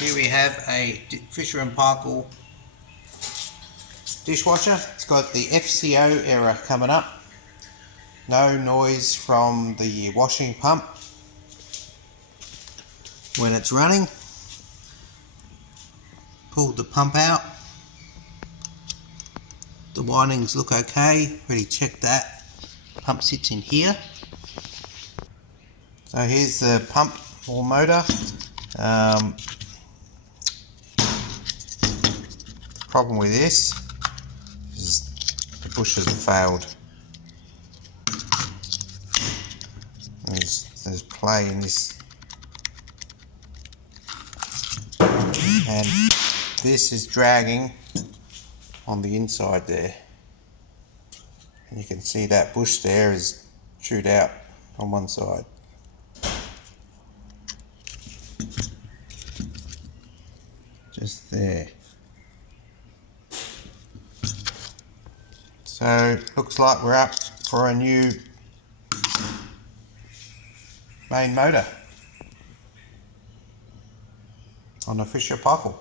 Here we have a Fisher & Paykel dishwasher. It's got the FCO error coming up. No noise from the washing pump when it's running. Pulled the pump out. The windings look okay. Already checked that. Pump sits in here. So here's the pump or motor. The problem with this is the bushes have failed. There's play in this, and this is dragging on the inside there, and you can see that bush there is chewed out on one side. Just there. So looks like we're up for a new main motor on a Fisher & Paykel.